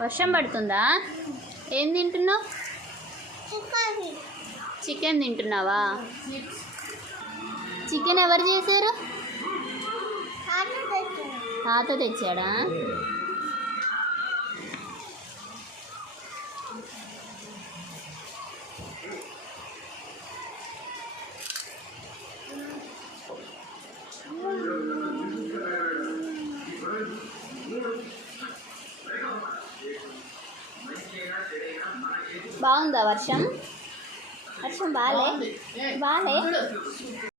వర్షం పడుతుందా? ఏం తింటున్నావు? చికెన్ తింటున్నావా? చికెన్ ఎవరు చేశారు? తాత తెచ్చాడా? బాగుందా వర్షం? వర్షం బాలే.